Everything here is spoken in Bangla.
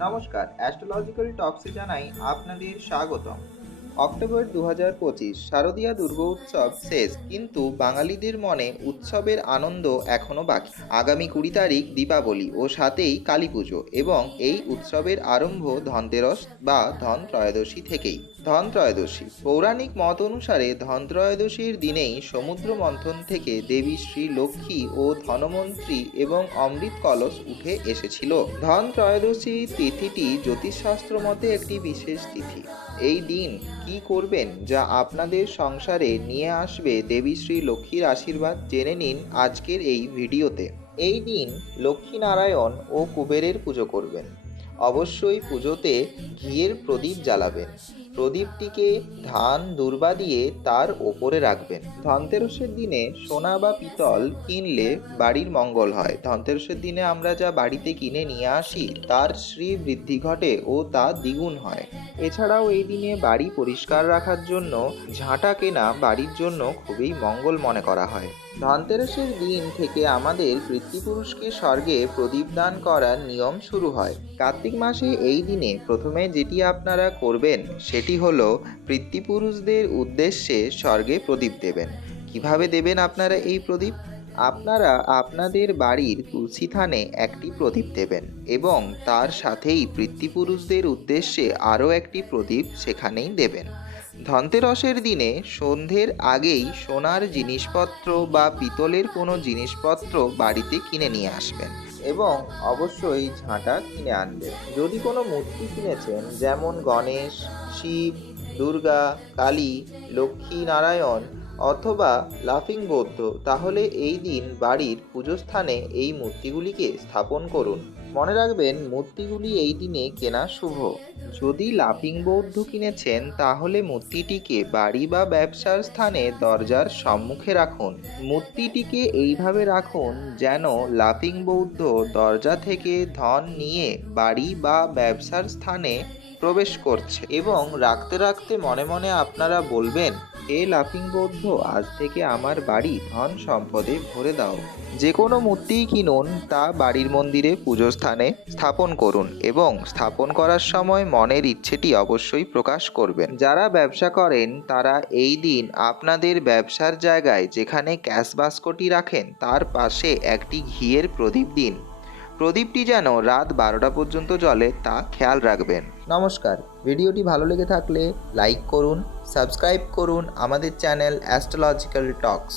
নমস্কার অ্যাস্ট্রোলজিক্যাল টক্সে জানাই আপনাদের স্বাগতম। অক্টোবর দু হাজার পঁচিশ, শারদীয়া দুর্গা উৎসব শেষ, কিন্তু বাঙালিদের মনে উৎসবের আনন্দ এখনও বাকি। আগামী কুড়ি তারিখ দীপাবলি ও সাথেই কালী পুজো এবং এই উৎসবের আরম্ভ ধনতেরস বা ধন ত্রয়োদশী থেকেই। ধন ত্রয়োদশী পৌরাণিক মত অনুসারে ধন ত্রয়োদশীর দিনেই সমুদ্র মন্থন থেকে দেবী শ্রী লক্ষ্মী ও ধনমন্ত্রী এবং অমৃত কলস উঠে এসেছিল। ধন ত্রয়োদশী তিথিটি জ্যোতিষশাস্ত্র মতে একটি বিশেষ তিথি। এই দিন কি করবেন যা আপনাদের সংসারে নিয়ে আসবে দেবী শ্রী লক্ষ্মীর আশীর্বাদ জেনে নিন আজকের এই ভিডিওতে। এই দিন লক্ষ্মীনারায়ণ ও কুবেরের পুজো করবেন। অবশ্যই পুজোতে ঘিয়ের প্রদীপ জ্বালাবেন। প্রদীপটিকে ধান দুর্বা দিয়ে তার ওপরে রাখবেন। ধনতেরসের দিনে সোনা বা পিতল কিনলে বাড়ির মঙ্গল হয়। ধনতেরসের দিনে আমরা যা বাড়িতে কিনে নিয়ে আসি, তার শ্রী বৃদ্ধি ঘটে ও তা দ্বিগুণ হয়। এছাড়াও এই দিনে বাড়ি পরিষ্কার রাখার জন্য ঝাঁটা কেনা বাড়ির জন্য খুবই মঙ্গল মনে করা হয়। ধনতেরসের দিন থেকে আমাদের পিতৃপুরুষকে স্বর্গে প্রদীপ দান করার নিয়ম শুরু হয়। কার্তিক মাসে এই দিনে প্রথমে যেটি আপনারা করবেন, সেটি হলো পিতৃপুরুষদের উদ্দেশ্যে স্বর্গে প্রদীপ দেবেন। কীভাবে দেবেন আপনারা এই প্রদীপ? আপনারা আপনাদের বাড়ির তুলসী থানে একটি প্রদীপ দেবেন এবং তার সাথেই পিতৃপুরুষদের উদ্দেশ্যে আরও একটি প্রদীপ সেখানেই দেবেন। ধনতেরসের দিনে সন্ধ্যের আগেই সোনার জিনিসপত্র বা পিতলের কোনো জিনিসপত্র বাড়িতে কিনে নিয়ে আসবেন এবং অবশ্যই ঝাঁটা কিনে আনবেন। যদি কোনো মূর্তি কিনেছেন, যেমন গণেশ, শিব দুর্গা, কালী, লক্ষ্মী নারায়ণ অথবা লাফিং বৌদ্ধ, তাহলে এই দিন বাড়ির পুজোস্থানে এই মূর্তিগুলিকে স্থাপন করুন। মনে রাখবেন, মূর্তিগুলি এই দিনে কেনা শুভ। যদি লাফিং বৌদ্ধ কিনেছেন, তাহলে মূর্তিটিকে বাড়ি বা ব্যবসার স্থানে দরজার সম্মুখে রাখুন। মূর্তিটিকে এইভাবে রাখুন যেন লাফিং বৌদ্ধ দরজা থেকে ধন নিয়ে বাড়ি বা ব্যবসার স্থানে প্রবেশ করছে এবং রাখতে রাখতে মনে মনে আপনারা বলবেন হে লাফিং বৌদ্ধ, আজ থেকে আমার বাড়ি ধন সম্পদে ভরে দাও। যে কোনো মূর্তিই কিনুন, তা বাড়ির মন্দিরে পুজো স্থানে স্থাপন করুন এবং স্থাপন করার সময় মনের ইচ্ছেটি অবশ্যই প্রকাশ করবেন। যারা ব্যবসা করেন, তারা এই দিন আপনাদের ব্যবসার জায়গায় যেখানে ক্যাশ বাস্কটি রাখেন, তার পাশে একটি ঘিয়ের প্রদীপ দিন। প্রদীপটি যেন রাত বারোটা পর্যন্ত জ্বলে তা খেয়াল রাখবেন। নমস্কার, ভিডিওটি ভালো লেগে থাকলে লাইক করুন, সাবস্ক্রাইব করুন আমাদের চ্যানেল অ্যাস্ট্রোলজিক্যাল টক্স।